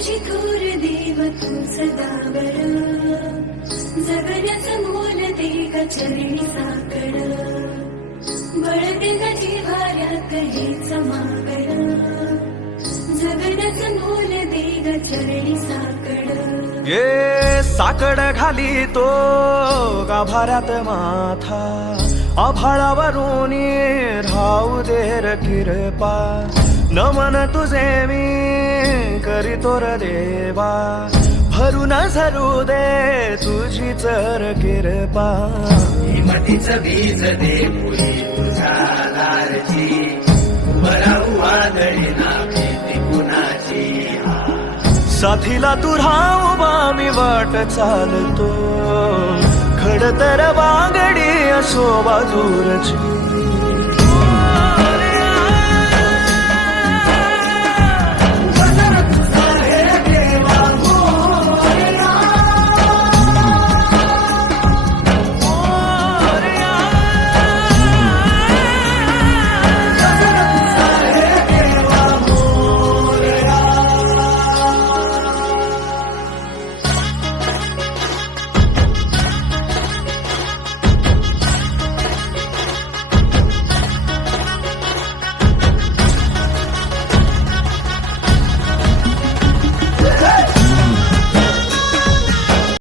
तुझी थोर देव तू सदा बर जगण्याचं मोल ते ग चरणी साकड बळते ग जिव्हाऱ्यात हेच माकड जगण्याचं मोल ते ग चरणी साकड ये साकड घाली तो गाभाऱ्यात माथा आभाळावरून राहू देर कृपा नमन तुझे मी करीतो र देवा भरून झरू दे तुझी चर कृपा हिमतीच बीज दे पुरी तुझ्या दारची उभराऊ वादळी ना भीती कुणाची साथीला तू राहू मी वाट चालतो खडतर बांगडी असो दूरची